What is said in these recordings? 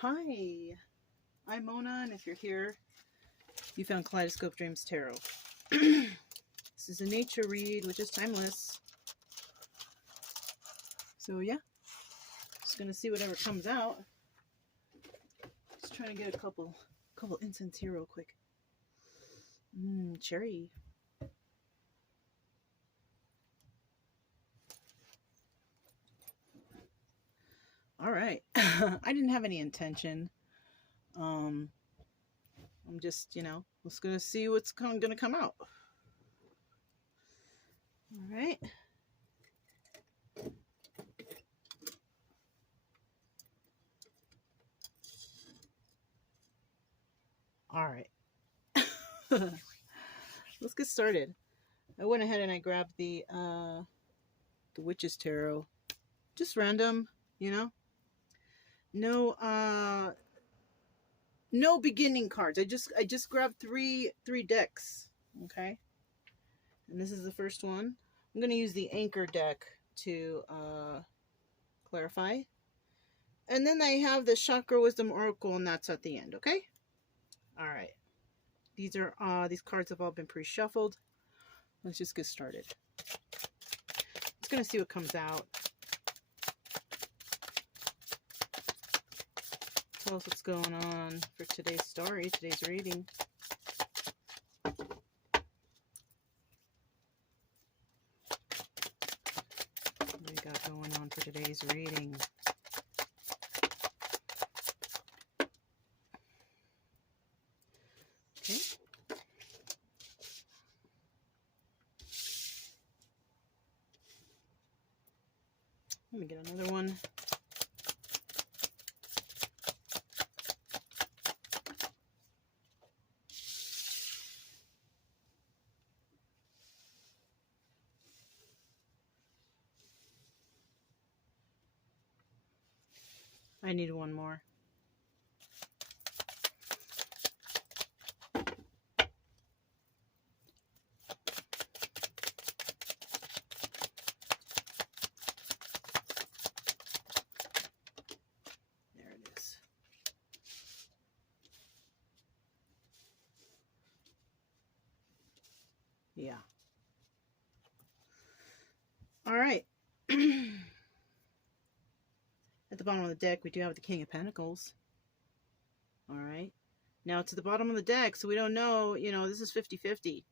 Hi, I'm Mona, and if you're here, you found Kaleidoscope Dreams Tarot. This is a nature read, which is timeless. So yeah, just gonna see whatever comes out. Just trying to get a couple incense here real quick. Cherry. All right. I didn't have any intention. I'm just, just gonna see what's gonna come out. All right. All right. Let's get started. I went ahead and I grabbed the Witch's Tarot. Just random, No no beginning cards. I just grabbed three decks. Okay. And this is the first one. I'm gonna use the anchor deck to clarify. And then I have the Chakra Wisdom Oracle, and that's at the end, okay? Alright. These cards have all been pre-shuffled. Let's just get started. Just gonna see what comes out. Tell us what's going on for today's story, today's reading. What do we got going on for today's reading? Okay. Let me get another one. I need one more. There it is. Yeah. All right. At the bottom of the deck, we do have the King of Pentacles. All right. Now, it's at the bottom of the deck, so we don't know, this is 50-50.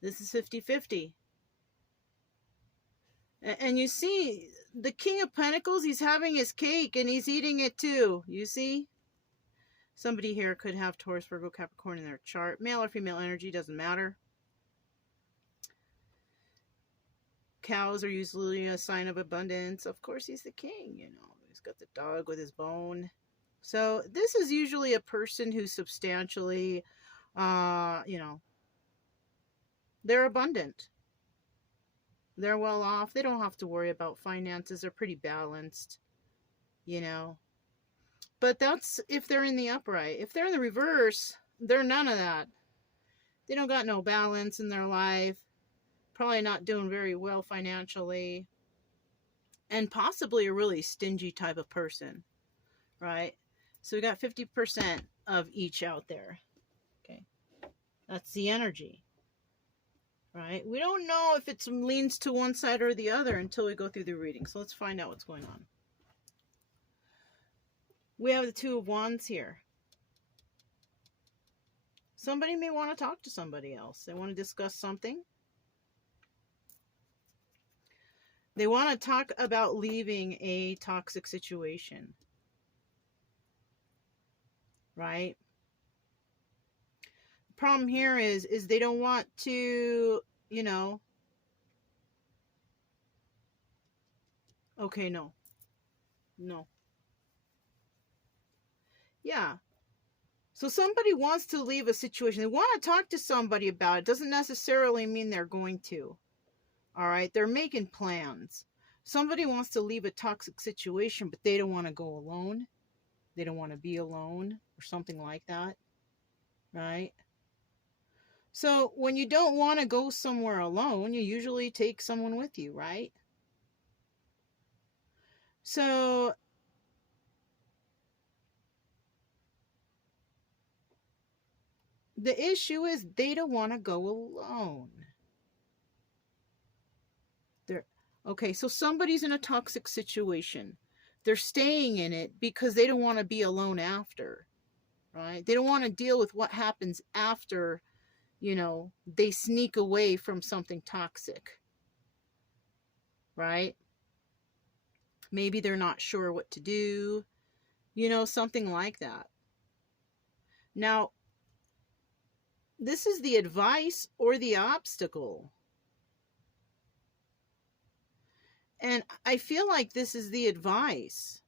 This is 50-50. And you see, the King of Pentacles, he's having his cake, and he's eating it too. You see? Somebody here could have Taurus, Virgo, Capricorn in their chart. Male or female energy, doesn't matter. Cows are usually a sign of abundance. Of course, he's the king, He's got the dog with his bone. So this is usually a person who's substantially, they're abundant. They're well off. They don't have to worry about finances. They're pretty balanced, But that's if they're in the upright. If they're in the reverse, they're none of that. They don't got no balance in their life. Probably not doing very well financially, and possibly a really stingy type of person, right? So we got 50% of each out there. Okay, that's the energy, right? We don't know if it leans to one side or the other until we go through the reading. So let's find out what's going on. We have the Two of Wands here. Somebody may want to talk to somebody else. They want to discuss something. They want to talk about leaving a toxic situation, right? The problem here is they don't want to, okay, no. Yeah. So somebody wants to leave a situation. They want to talk to somebody about it. Doesn't necessarily mean they're going to. All right, they're making plans. Somebody wants to leave a toxic situation, but they don't want to go alone. They don't want to be alone or something like that, right? So when you don't want to go somewhere alone, you usually take someone with you, right? So The issue is they don't want to go alone. They're okay, so somebody's in a toxic situation. They're staying in it because they don't want to be alone after, right? They don't want to deal with what happens after, they sneak away from something toxic, right? Maybe they're not sure what to do, something like that. Now, this is the advice or the obstacle. And I feel like this is the advice.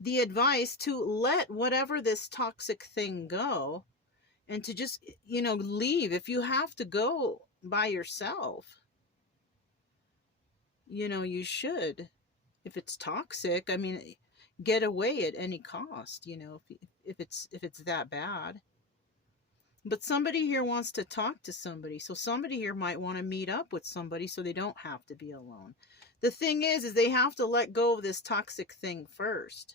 The advice to let whatever this toxic thing go and to just, leave. If you have to go by yourself, you should. If it's toxic, I mean, get away at any cost, if it's that bad. But somebody here wants to talk to somebody. So somebody here might want to meet up with somebody so they don't have to be alone. The thing is they have to let go of this toxic thing first.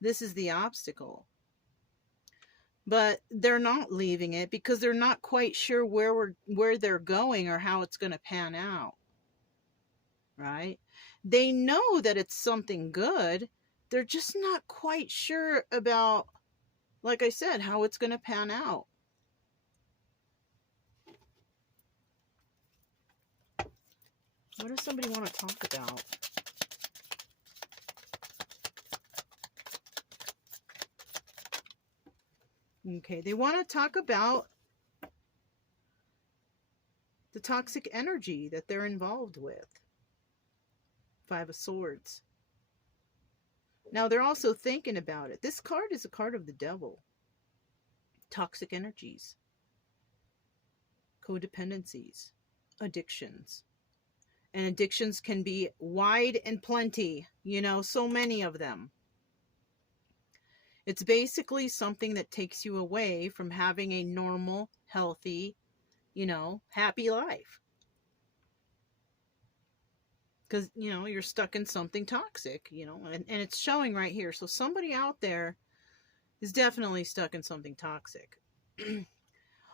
This is the obstacle. But they're not leaving it because they're not quite sure where they're going or how it's going to pan out. Right? They know that it's something good. They're just not quite sure about, like I said, how it's going to pan out. What does somebody want to talk about? Okay, they want to talk about the toxic energy that they're involved with. 5 of Swords. Now, they're also thinking about it. This card is a card of the devil. Toxic energies. Codependencies. Addictions. And addictions can be wide and plenty. So many of them. It's basically something that takes you away from having a normal, healthy, happy life. Because, you're stuck in something toxic, and it's showing right here. So somebody out there is definitely stuck in something toxic.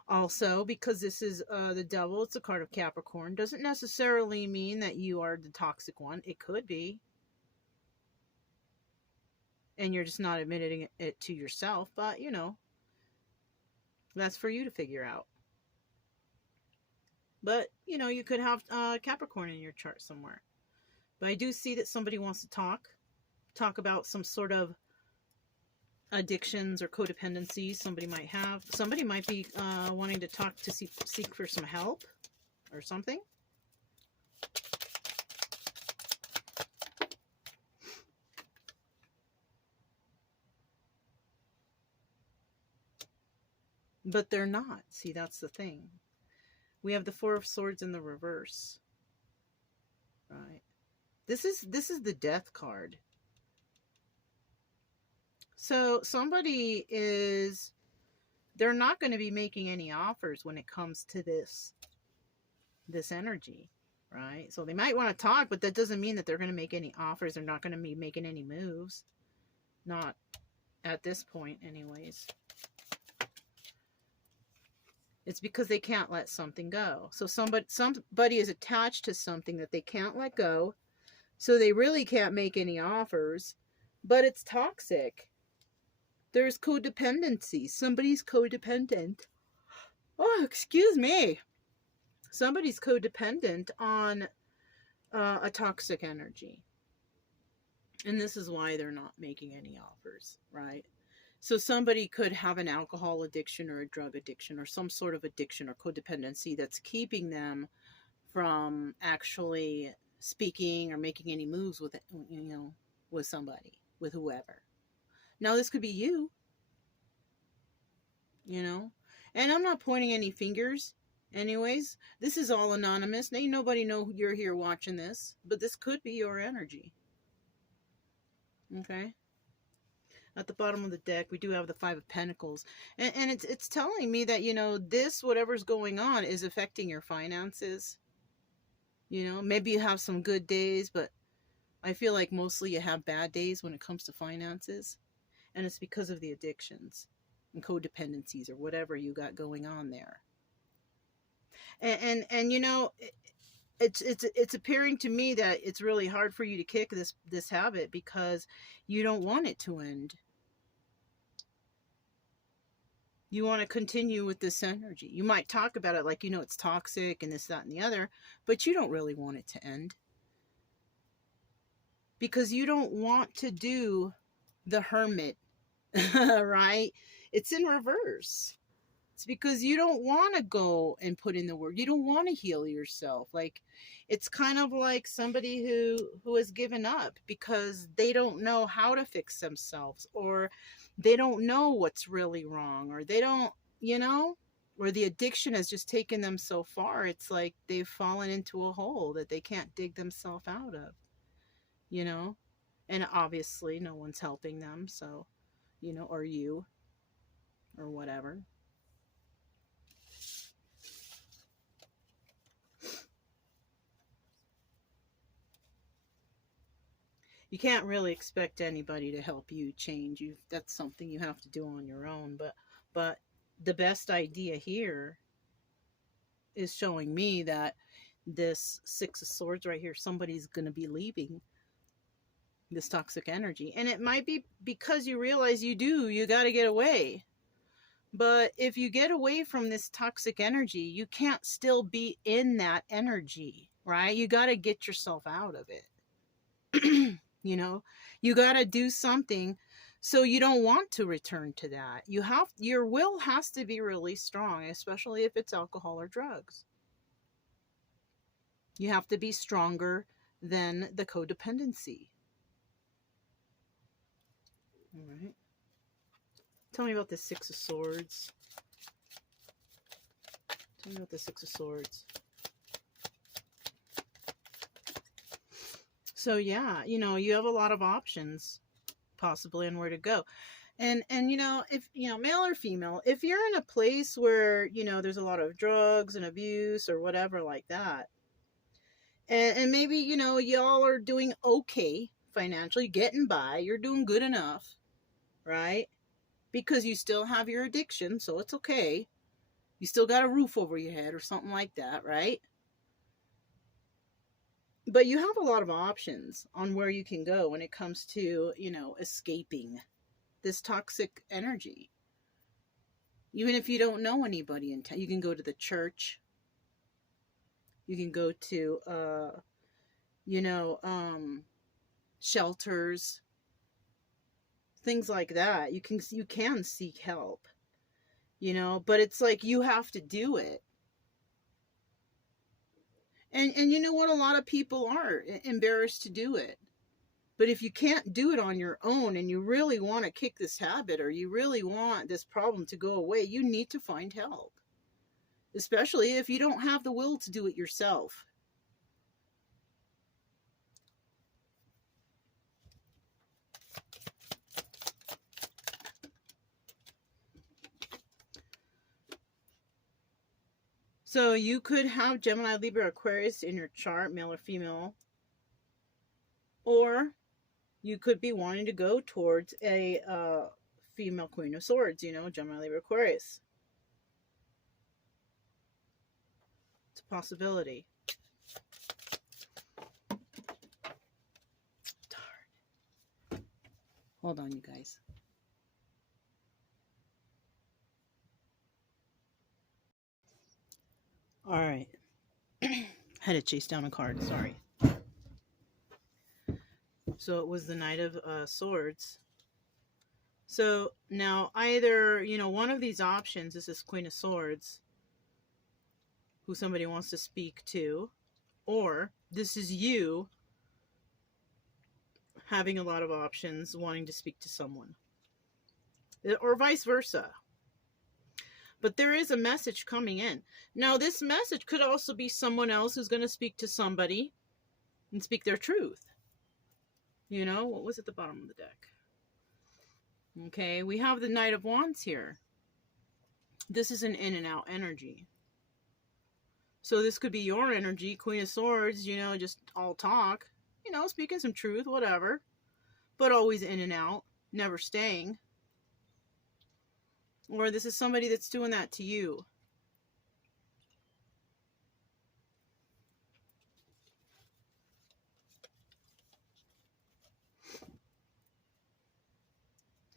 Also, because this is the devil, it's a card of Capricorn, doesn't necessarily mean that you are the toxic one. It could be. And you're just not admitting it to yourself, but, that's for you to figure out. But, you could have Capricorn in your chart somewhere. But I do see that somebody wants to talk about some sort of addictions or codependencies somebody might have. Somebody might be wanting to talk to seek for some help or something. But they're not. See, that's the thing. We have the 4 of Swords in the reverse. Right. This is the Death card. So somebody they're not going to be making any offers when it comes to this energy, right? So they might want to talk, but that doesn't mean that they're going to make any offers. They're not going to be making any moves. Not at this point anyways. It's because they can't let something go. So somebody is attached to something that they can't let go. So they really can't make any offers. But it's toxic. There's codependency. Somebody's codependent. Oh, excuse me. Somebody's codependent on a toxic energy. And this is why they're not making any offers, right? So somebody could have an alcohol addiction or a drug addiction or some sort of addiction or codependency that's keeping them from actually speaking or making any moves with with somebody, with whoever. Now this could be you, and I'm not pointing any fingers anyways. This is all anonymous. Ain't nobody know you're here watching this, but this could be your energy. Okay. At the bottom of the deck, we do have the 5 of Pentacles. And it's telling me that, this, whatever's going on, is affecting your finances. Maybe you have some good days, but I feel like mostly you have bad days when it comes to finances. And it's because of the addictions. and codependencies or whatever you got going on there. And you know, it's appearing to me that it's really hard for you to kick this habit because you don't want it to end. You want to continue with this energy. You might talk about it like, you know, it's toxic and this, that, and the other, but you don't really want it to end. Because you don't want to do the hermit, right? It's in reverse. It's because you don't want to go and put in the work. You don't want to heal yourself. Like, it's kind of like somebody who has given up because they don't know how to fix themselves, or they don't know what's really wrong, or they don't, you know, or the addiction has just taken them so far. It's like they've fallen into a hole that they can't dig themselves out of, you know, and obviously no one's helping them. So, you know, or you, or whatever. You can't really expect anybody to help you change. That's something you have to do on your own. But the best idea here is showing me that this Six of Swords right here, somebody's going to be leaving this toxic energy. And it might be because you realize you got to get away. But if you get away from this toxic energy, you can't still be in that energy, right? You got to get yourself out of it. You know, you got to do something so you don't want to return to that. Your will has to be really strong, especially if it's alcohol or drugs. You have to be stronger than the codependency. All right. Tell me about the Six of Swords. Tell me about the Six of Swords. So yeah, you know, you have a lot of options possibly on where to go. And you know, if, you know, male or female, if you're in a place where, you know, there's a lot of drugs and abuse or whatever like that, and maybe, you know, y'all are doing okay financially, getting by, you're doing good enough, right? Because you still have your addiction, so it's okay. You still got a roof over your head or something like that, right? But you have a lot of options on where you can go when it comes to, you know, escaping this toxic energy. Even if you don't know anybody in town, you can go to the church. You can go to, you know, shelters, things like that. You can seek help, you know, but it's like you have to do it. And you know what? A lot of people are embarrassed to do it. But if you can't do it on your own and you really want to kick this habit, or you really want this problem to go away, you need to find help. Especially if you don't have the will to do it yourself. So you could have Gemini, Libra, Aquarius in your chart, male or female. Or you could be wanting to go towards a female Queen of Swords, you know, Gemini, Libra, Aquarius. It's a possibility. Darn. Hold on, you guys. All right. Had to chase down a card, sorry. So it was the Knight of Swords. So now either, you know, one of these options is this Queen of Swords, who somebody wants to speak to, or this is you having a lot of options, wanting to speak to someone, or vice versa. But there is a message coming in. Now, this message could also be someone else who's going to speak to somebody and speak their truth. You know, what was at the bottom of the deck? Okay, we have the Knight of Wands here. This is an in and out energy. So this could be your energy, Queen of Swords, you know, just all talk, you know, speaking some truth, whatever. But always in and out, never staying. Or this is somebody that's doing that to you.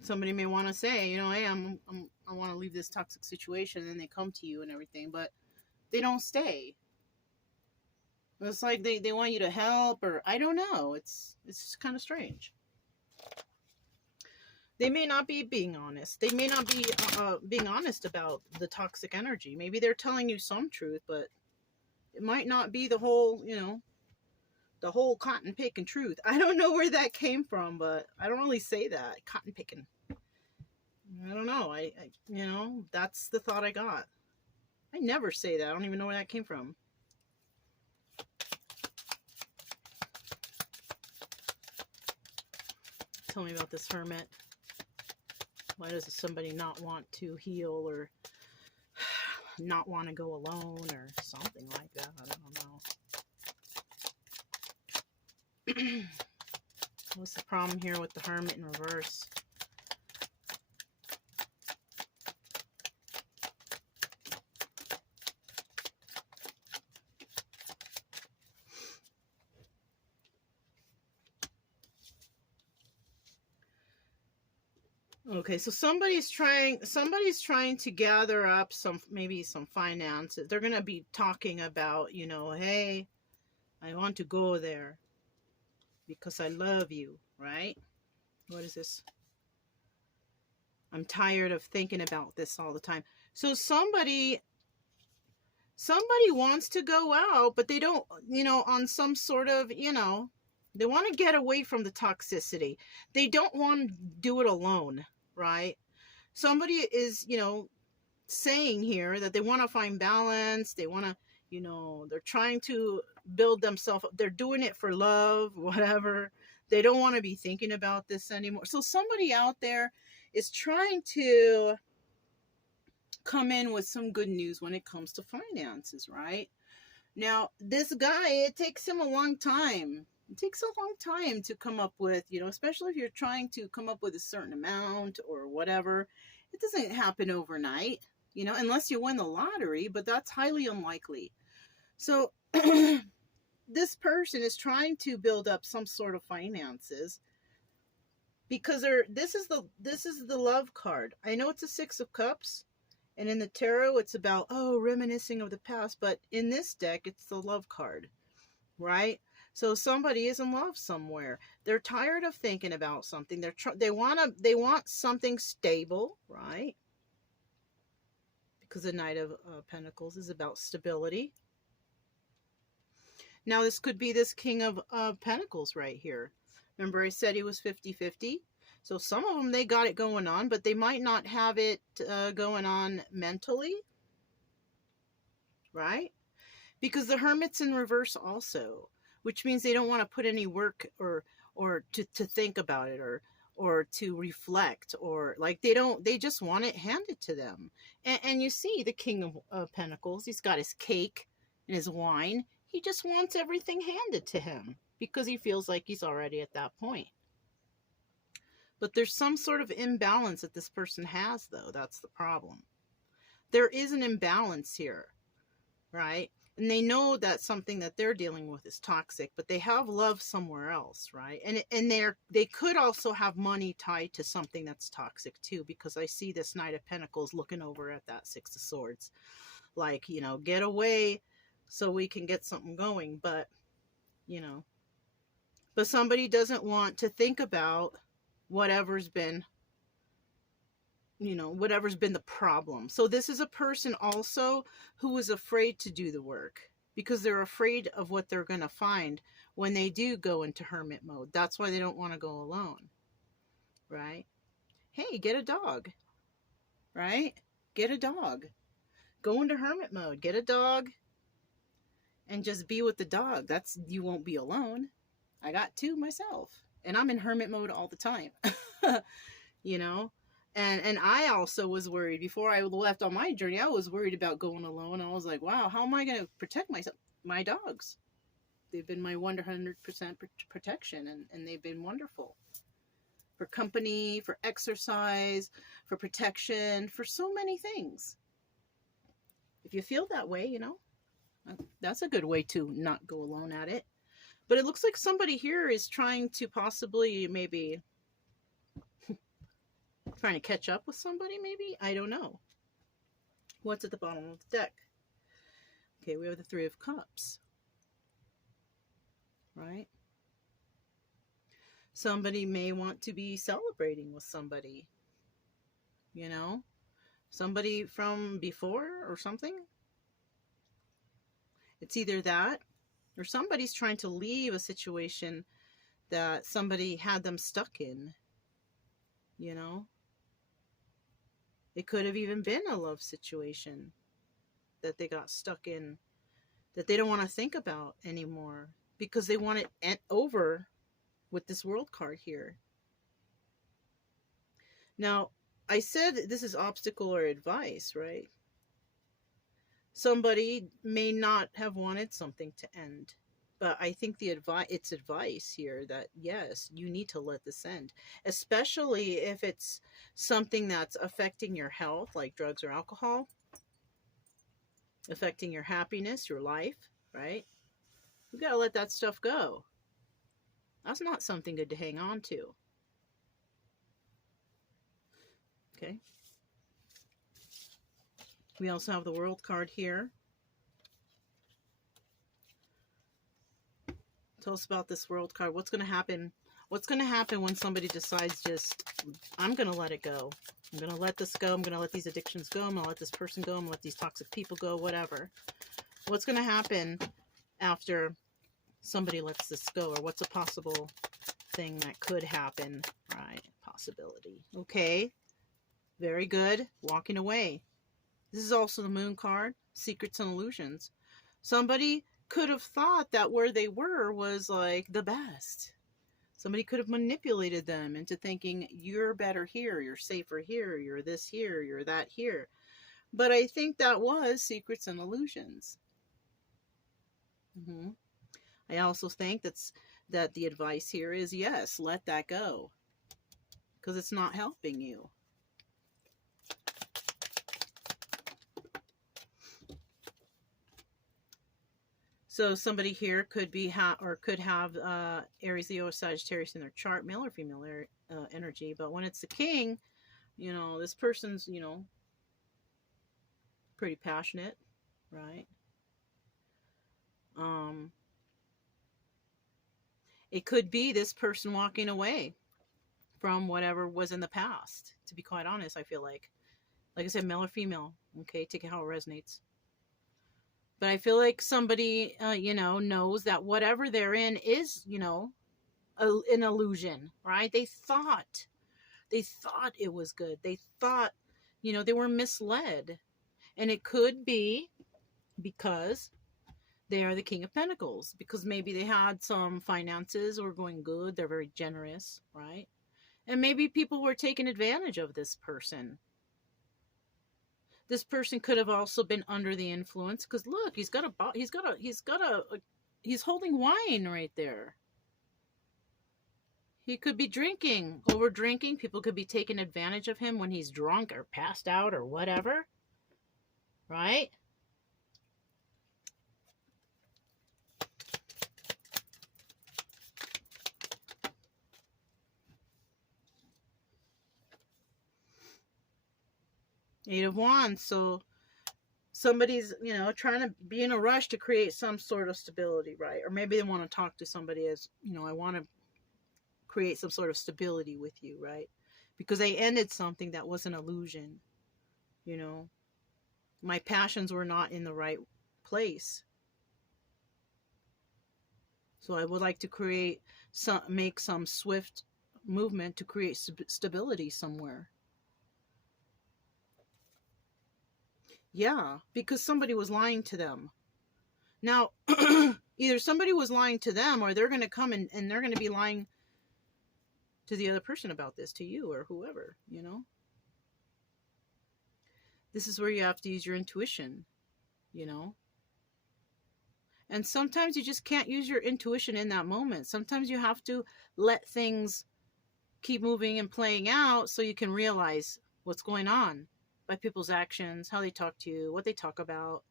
Somebody may want to say, you know, hey, I want to leave this toxic situation, and then they come to you and everything, but they don't stay. It's like they want you to help, or I don't know. It's just kind of strange. They may not be being honest. They may not be being honest about the toxic energy. Maybe they're telling you some truth, but it might not be the whole, you know, the whole cotton picking truth. I don't know where that came from, but I don't really say that. Cotton picking. I don't know. I you know, that's the thought I got. I never say that. I don't even know where that came from. Tell me about this hermit. Why does somebody not want to heal, or not want to go alone, or something like that? I don't know. What's the problem here with the hermit in reverse? Okay, so somebody's trying to gather up maybe some finances. They're going to be talking about, you know, hey, I want to go there because I love you, right? What is this? I'm tired of thinking about this all the time. So somebody wants to go out, but they don't, you know, on some sort of, you know, they want to get away from the toxicity. They don't want to do it alone, right? Somebody is, you know, saying here that they want to find balance. They want to, you know, they're trying to build themselves up. They're doing it for love, whatever. They don't want to be thinking about this anymore. So somebody out there is trying to come in with some good news when it comes to finances, right? Now, this guy, it takes him a long time. It takes a long time to come up with, you know, especially if you're trying to come up with a certain amount or whatever. It doesn't happen overnight, you know, unless you win the lottery, but that's highly unlikely. So this person is trying to build up some sort of finances because this is the love card. I know it's a 6 of Cups, and in the tarot it's about, oh, reminiscing of the past, but in this deck it's the love card, right? So somebody is in love somewhere. They're tired of thinking about something. They want something stable, right? Because the Knight of Pentacles is about stability. Now this could be this King of Pentacles right here. Remember I said he was 50-50? So some of them, they got it going on, but they might not have it going on mentally, right? Because the Hermit's in reverse also, which means they don't want to put any work or to think about it or to reflect, or like they just want it handed to them. And you see the King of Pentacles, he's got his cake and his wine. He just wants everything handed to him because he feels like he's already at that point. But there's some sort of imbalance that this person has, though. That's the problem. There is an imbalance here, right? And they know that something that they're dealing with is toxic, but they have love somewhere else, right? And they could also have money tied to something that's toxic too, because I see this Knight of Pentacles looking over at that 6 of Swords. Like, you know, get away so we can get something going. But, you know, but somebody doesn't want to think about whatever's been, you know, whatever's been the problem. So this is a person also who is afraid to do the work because they're afraid of what they're going to find when they do go into hermit mode. That's why they don't want to go alone, right? Hey, get a dog, right? Get a dog. Go into hermit mode. Get a dog and just be with the dog. You won't be alone. I got 2 myself, and I'm in hermit mode all the time, you know? And I also was worried before I left on my journey. I was worried about going alone. I was like, wow, how am I going to protect myself? My dogs. They've been my 100% protection, and they've been wonderful. for company, for exercise, for protection, for so many things. If you feel that way, you know, that's a good way to not go alone at it. But it looks like somebody here is trying to possibly maybe trying to catch up with somebody, maybe? I don't know. What's at the bottom of the deck? Okay, we have the Three of Cups. Right? Somebody may want to be celebrating with somebody. You know? Somebody from before or something. It's either that or somebody's trying to leave a situation that somebody had them stuck in. You know? It could have even been a love situation that they got stuck in, that they don't want to think about anymore because they want it over with this World card here. Now, I said this is obstacle or advice, right? Somebody may not have wanted something to end, but I think it's advice here that yes, you need to let this end, especially if it's something that's affecting your health, like drugs or alcohol, affecting your happiness, your life, right? You gotta let that stuff go. That's not something good to hang on to. Okay. We also have the World card here. Tell us about this World card. What's going to happen? What's going to happen when somebody decides just, I'm going to let it go. I'm going to let this go. I'm going to let these addictions go. I'm going to let this person go. I'm going to let these toxic people go, whatever. What's going to happen after somebody lets this go? Or what's a possible thing that could happen? Right. Possibility. Okay. Very good. Walking away. This is also the Moon card. Secrets and illusions. Somebody could have thought that where they were was like the best. Somebody could have manipulated them into thinking you're better here, you're safer here, you're this here, you're that here. But I think that was secrets and illusions. I also think that the advice here is yes, let that go. Because it's not helping you. So somebody here could be could have Aries, Leo, or Sagittarius in their chart, male or female energy. But when it's the King, you know, this person's, you know, pretty passionate, right? It could be this person walking away from whatever was in the past. To be quite honest, I feel like I said, male or female. Okay, take it how it resonates. But I feel like somebody, you know, knows that whatever they're in is, you know, an illusion, right? They thought it was good. They thought, you know, they were misled. And it could be because they are the King of Pentacles. Because maybe they had some finances were going good. They're very generous, right? And maybe people were taking advantage of this person. This person could have also been under the influence because look, he's holding wine right there. He could be drinking, over drinking. People could be taking advantage of him when he's drunk or passed out or whatever. Right? Eight of Wands. So somebody's, you know, trying to be in a rush to create some sort of stability, right? Or maybe they want to talk to somebody as, you know, I want to create some sort of stability with you, right? Because they ended something that was an illusion, you know. My passions were not in the right place. So I would like to make some swift movement to create stability somewhere. Yeah, because somebody was lying to them. Now, either somebody was lying to them or they're going to come and they're going to be lying to the other person about this, to you or whoever, you know. This is where you have to use your intuition, you know. And sometimes you just can't use your intuition in that moment. Sometimes you have to let things keep moving and playing out so you can realize what's going on by people's actions, how they talk to you, what they talk about,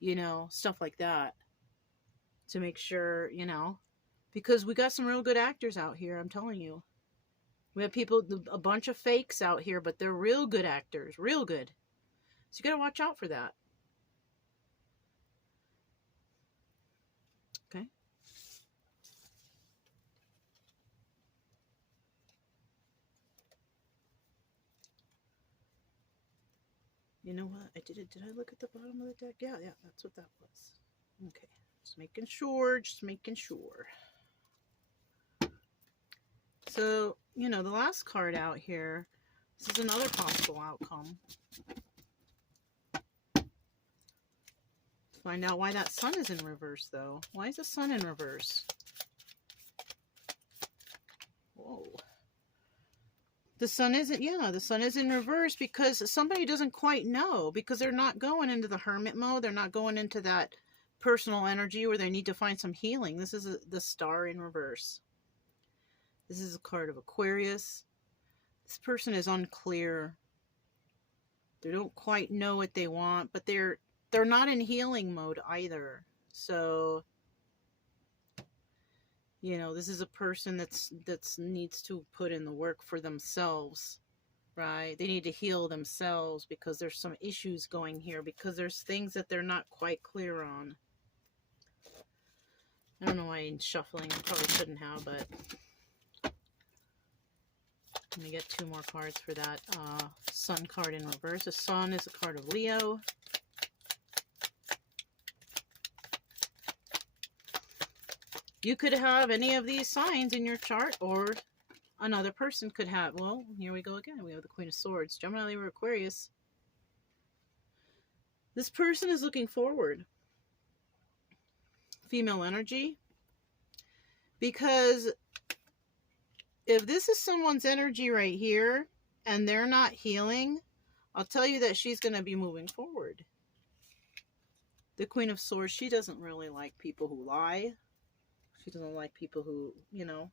you know, stuff like that. To make sure, you know, because we got some real good actors out here, I'm telling you. We have people, a bunch of fakes out here, but they're real good actors, real good. So you got to watch out for that. Okay. You know what? I did it. Did I look at the bottom of the deck? Yeah, that's what that was. Okay. Just making sure, So, you know, the last card out here, this is another possible outcome. Find out why that sun is in reverse, though. Why is the sun in reverse? Whoa. The sun isn't, the sun is in reverse because somebody doesn't quite know, because they're not going into the hermit mode. They're not going into that personal energy where they need to find some healing. This is the star in reverse. This is a card of Aquarius. This person is unclear. They don't quite know what they want, but they're not in healing mode either. So, you know, this is a person that's needs to put in the work for themselves, right? They need to heal themselves because there's some issues going here, because there's things that they're not quite clear on. I don't know why I'm shuffling. I probably shouldn't have, but let me get 2 more cards for that sun card in reverse. The sun is a card of Leo. You could have any of these signs in your chart, or another person could have. Well, here we go again. We have the Queen of Swords. Gemini, Libra, Aquarius. This person is looking forward. Female energy. Because if this is someone's energy right here, and they're not healing, I'll tell you that she's going to be moving forward. The Queen of Swords, she doesn't really like people who lie. She doesn't like people who, you know,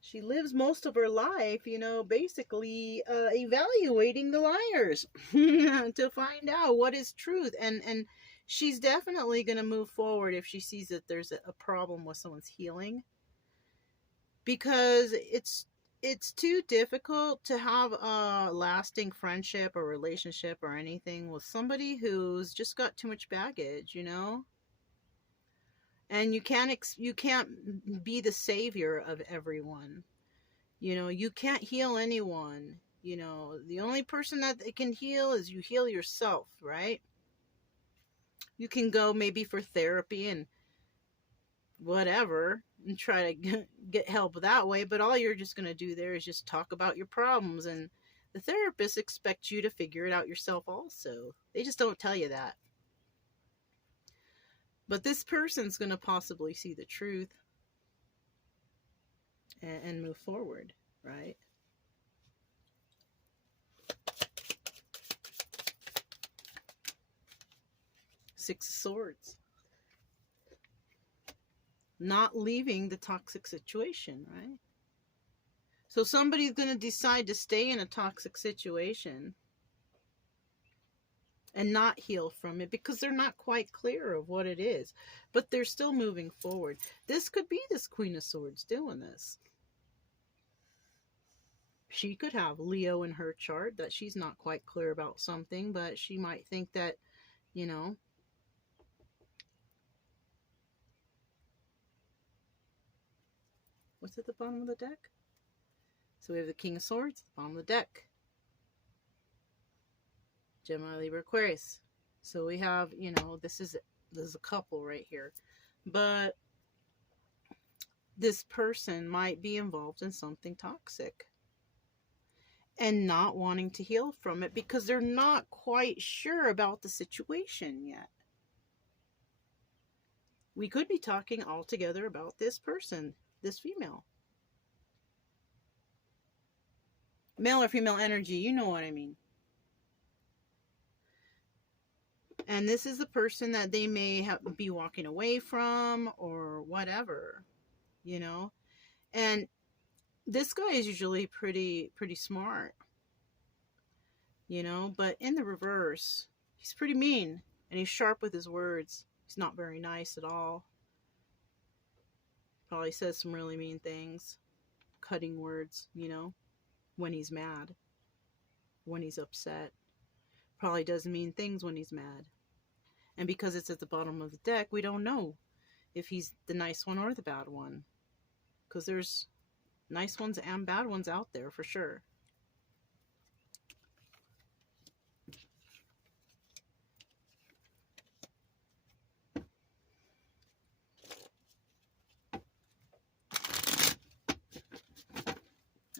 she lives most of her life, you know, basically evaluating the liars to find out what is truth. And she's definitely going to move forward if she sees that there's a problem with someone's healing. Because it's too difficult to have a lasting friendship or relationship or anything with somebody who's just got too much baggage, you know? And you can't be the savior of everyone. You know, you can't heal anyone. You know, the only person that can heal is you heal yourself, right? You can go maybe for therapy and whatever and try to get help that way, but all you're just going to do there is just talk about your problems, and the therapist expects you to figure it out yourself also. They just don't tell you that. But this person's going to possibly see the truth and move forward, right? Six of Swords. Not leaving the toxic situation, right? So somebody's going to decide to stay in a toxic situation and not heal from it because they're not quite clear of what it is, but they're still moving forward. This could be this Queen of Swords doing this. She could have Leo in her chart, that she's not quite clear about something, but she might think that, you know, what's at the bottom of the deck? So we have the King of Swords, bottom of the deck. Gemini, Libra, Aquarius. So we have, you know, there's a couple right here. But this person might be involved in something toxic and not wanting to heal from it because they're not quite sure about the situation yet. We could be talking altogether about this person, this female. Male or female energy, you know what I mean. And this is the person that they may be walking away from or whatever, you know. And This guy is usually pretty smart, you know, but in the reverse, he's pretty mean and he's sharp with his words. He's not very nice at all. Probably says some really mean things, cutting words, you know, when he's mad, when he's upset. Probably does mean things when he's mad. And because it's at the bottom of the deck, we don't know if he's the nice one or the bad one. Because there's nice ones and bad ones out there for sure.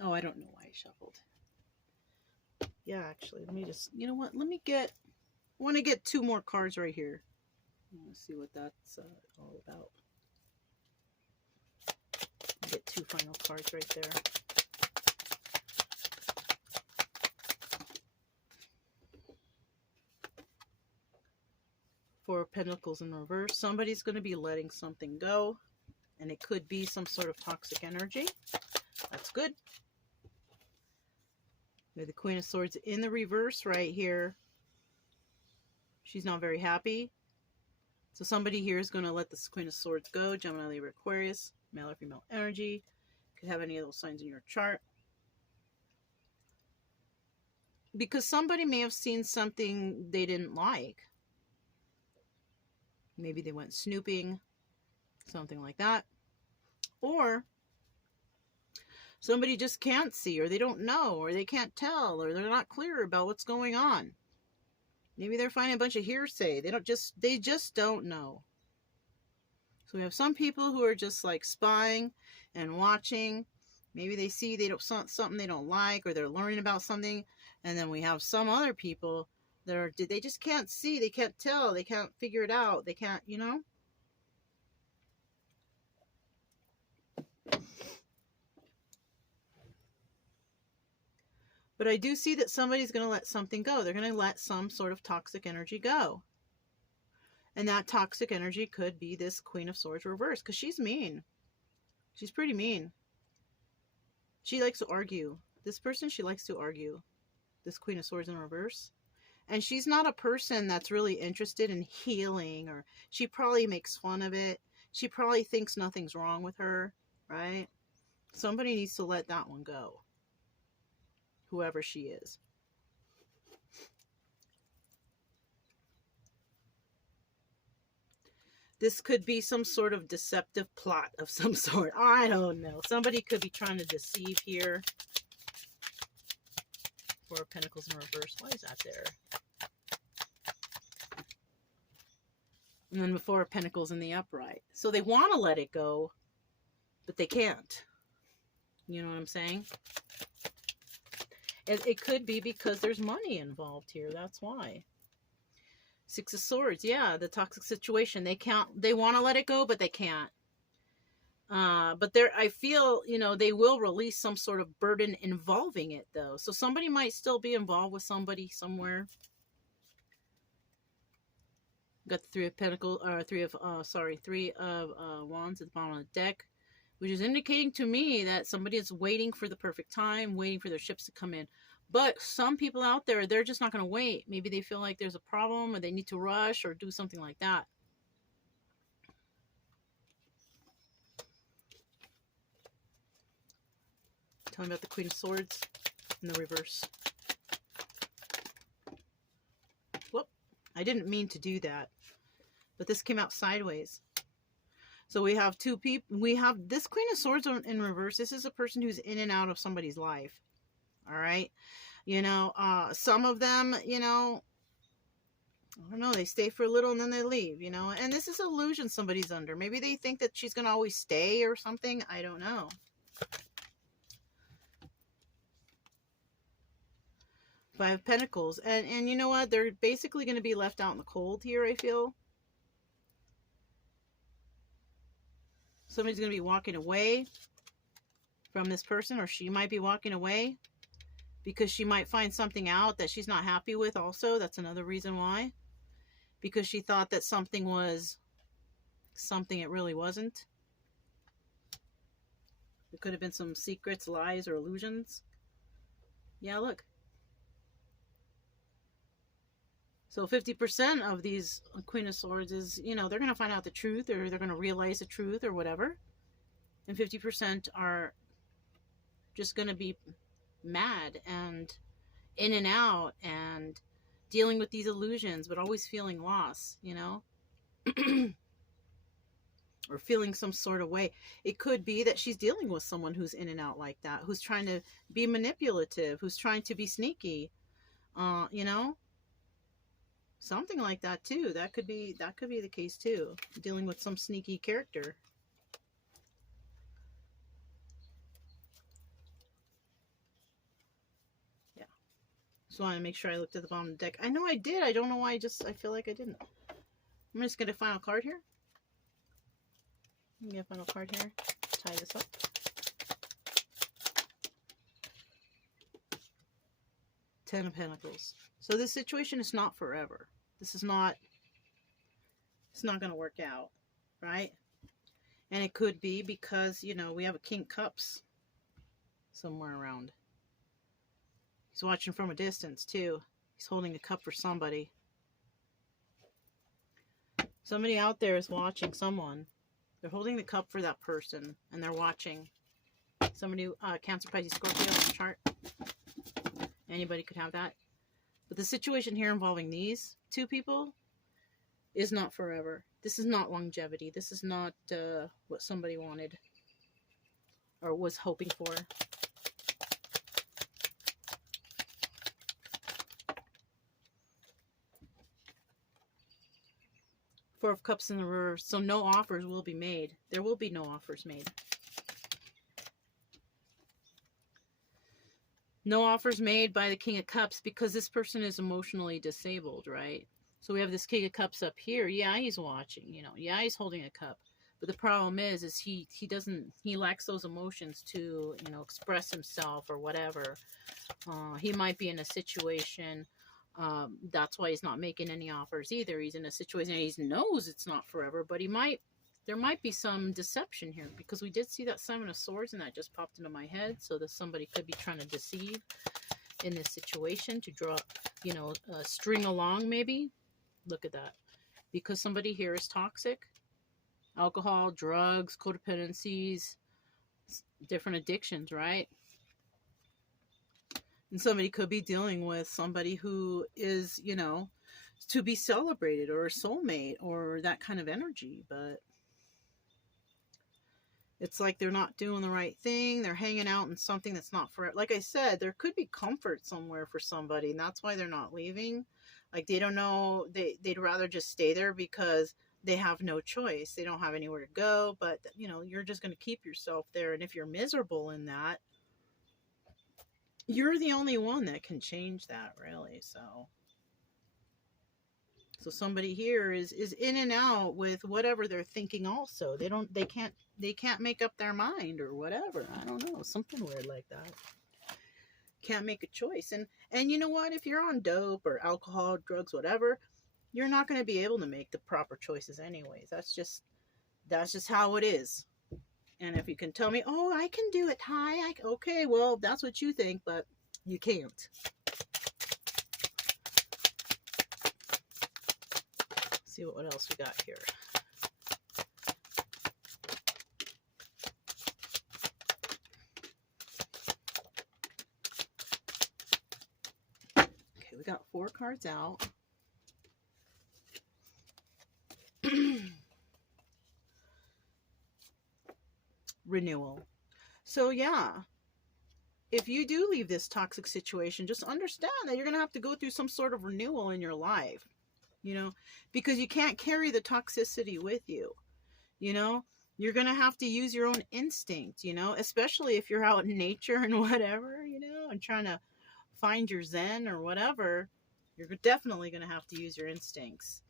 Oh, I don't know why I shuffled. Yeah, actually, let me just, you know what? Let me get, I want to get 2 more cards right here. Let's see what that's all about. I'll get 2 final cards right there. Four of Pentacles in reverse. Somebody's going to be letting something go. And it could be some sort of toxic energy. That's good. We have the Queen of Swords in the reverse right here. She's not very happy. So somebody here is going to let this Queen of Swords go. Gemini, Libra, Aquarius, male or female energy. Could have any of those signs in your chart. Because somebody may have seen something they didn't like. Maybe they went snooping, something like that. Or somebody just can't see, or they don't know, or they can't tell, or they're not clear about what's going on. Maybe they're finding a bunch of hearsay. They just don't know. So we have some people who are just like spying and watching. Maybe they see something they don't like, or they're learning about something. And then we have some other people that they just can't see, they can't tell, they can't figure it out, they can't, you know. But I do see that somebody's going to let something go. They're going to let some sort of toxic energy go. And that toxic energy could be this Queen of Swords reverse, because she's mean. She's pretty mean. She likes to argue. This person, she likes to argue. This Queen of Swords in reverse. And she's not a person that's really interested in healing, or she probably makes fun of it. She probably thinks nothing's wrong with her, right? Somebody needs to let that one go. Whoever she is. This could be some sort of deceptive plot of some sort. I don't know. Somebody could be trying to deceive here. Four of Pentacles in reverse. Why is that there? And then the Four of Pentacles in the upright. So they want to let it go, but they can't. You know what I'm saying? It could be because there's money involved here. That's why. Six of Swords. Yeah, the toxic situation. They want to let it go, but they can't. But I feel, you know, they will release some sort of burden involving it, though. So somebody might still be involved with somebody somewhere. Got the Three of Pentacles, or Three of Wands at the bottom of the deck, which is indicating to me that somebody is waiting for the perfect time, waiting for their ships to come in. But some people out there, they're just not going to wait. Maybe they feel like there's a problem, or they need to rush, or do something like that. Tell me about the Queen of Swords in the reverse. Whoop. I didn't mean to do that. But this came out sideways. So we have two people. We have this Queen of Swords in reverse. This is a person who's in and out of somebody's life. All right. You know, some of them, you know, I don't know, they stay for a little and then they leave, you know. And this is an illusion somebody's under. Maybe they think that she's going to always stay or something. I don't know. Five of Pentacles. And you know what? They're basically going to be left out in the cold here, I feel. Somebody's going to be walking away from this person, or she might be walking away because she might find something out that she's not happy with also. That's another reason why. Because she thought that something was something it really wasn't. It could have been some secrets, lies, or illusions. Yeah, look. So 50% of these Queen of Swords is, you know, they're going to find out the truth, or they're going to realize the truth or whatever. And 50% are just going to be mad and in and out and dealing with these illusions, but always feeling lost, you know, or feeling some sort of way. It could be that she's dealing with someone who's in and out like that, who's trying to be manipulative, who's trying to be sneaky, you know, something like that too. That could be the case too, dealing with some sneaky character. Yeah. Just want to make sure I looked at the bottom of the deck. I know I did. I don't know why. I feel like I didn't. I'm just going to final card here. Get a final card here. Tie this up. Ten of Pentacles. So this situation is not forever. This is not, it's not going to work out, right? And it could be because, you know, we have a King of Cups somewhere around. He's watching from a distance too. He's holding a cup for somebody. Somebody out there is watching someone. They're holding the cup for that person and they're watching. Somebody, Cancer, Pisces, Scorpio on the chart. Anybody could have that. But the situation here involving these two people is not forever. This is not longevity. This is not what somebody wanted or was hoping for. Four of Cups in the reverse. So no offers will be made. There will be no offers made. No offers made by the King of Cups because this person is emotionally disabled, right? So we have this King of Cups up here. Yeah, he's watching, you know. Yeah, he's holding a cup. But the problem is he lacks those emotions to, you know, express himself or whatever. He might be in a situation, that's why he's not making any offers either. He's in a situation, he knows it's not forever, but there might be some deception here because we did see that Seven of Swords and that just popped into my head. So that somebody could be trying to deceive in this situation to draw, you know, string along maybe. Look at that. Because somebody here is toxic. Alcohol, drugs, codependencies, different addictions, right? And somebody could be dealing with somebody who is, you know, to be celebrated or a soulmate or that kind of energy, but it's like they're not doing the right thing. They're hanging out in something that's not for it. Like I said, there could be comfort somewhere for somebody, and that's why they're not leaving. Like they don't know, they'd rather just stay there because they have no choice. They don't have anywhere to go, but you know, you're just going to keep yourself there. And if you're miserable in that, you're the only one that can change that, really. So somebody here is in and out with whatever they're thinking also. They can't make up their mind or whatever. I don't know, something weird like that. Can't make a choice. And you know what? If you're on dope or alcohol, drugs, whatever, you're not going to be able to make the proper choices anyways. That's just how it is. And if you can tell me, oh, I can do it, Ty. Okay, well, that's what you think, but you can't. See what else we got here. Okay, we got 4 cards out. Renewal. So yeah, if you do leave this toxic situation, just understand that you're going to have to go through some sort of renewal in your life. You know, because you can't carry the toxicity with you. You know, you're going to have to use your own instinct, you know, especially if you're out in nature and whatever, you know, and trying to find your zen or whatever. You're definitely going to have to use your instincts.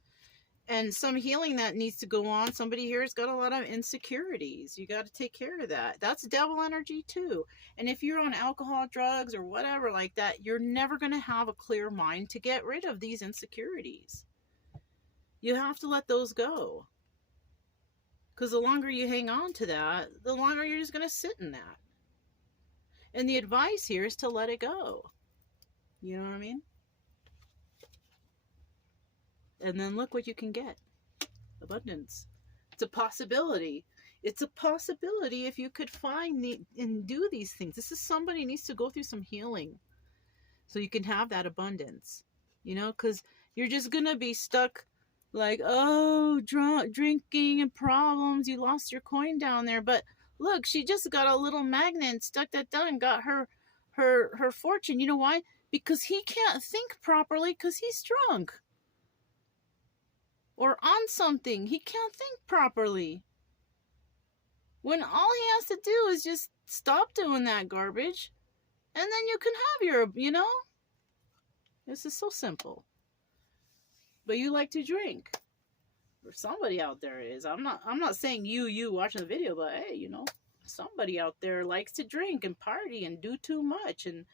And some healing that needs to go on. Somebody here has got a lot of insecurities. You got to take care of that. That's devil energy too. And if you're on alcohol, drugs, or whatever like that, you're never going to have a clear mind to get rid of these insecurities. You have to let those go. Because the longer you hang on to that, the longer you're just going to sit in that. And the advice here is to let it go. You know what I mean? And then look what you can get. Abundance. It's a possibility. It's a possibility if you could find and do these things. This is somebody who needs to go through some healing so you can have that abundance. You know, because you're just going to be stuck like, oh, drinking and problems. You lost your coin down there. But look, she just got a little magnet and stuck that down and got her fortune. You know why? Because he can't think properly because he's drunk. Or on something. He can't think properly. When all he has to do is just stop doing that garbage. And then you can have your, you know. This is so simple. But you like to drink. Or somebody out there is. I'm not saying you watching the video, but hey, you know, somebody out there likes to drink and party and do too much and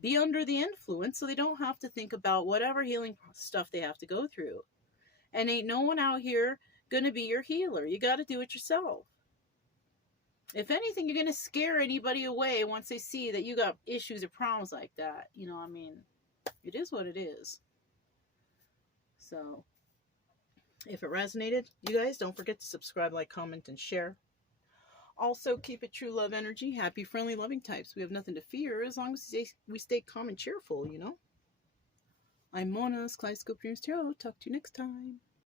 be under the influence so they don't have to think about whatever healing stuff they have to go through. And ain't no one out here gonna be your healer. You gotta do it yourself. If anything, you're gonna scare anybody away once they see that you got issues or problems like that. You know what I mean? It is what it is. So, if it resonated, you guys don't forget to subscribe, like, comment, and share. Also, keep it true love energy. Happy, friendly, loving types. We have nothing to fear as long as we stay calm and cheerful, you know? I'm Mona's Kaleidoscope Dreams Tarot. Talk to you next time.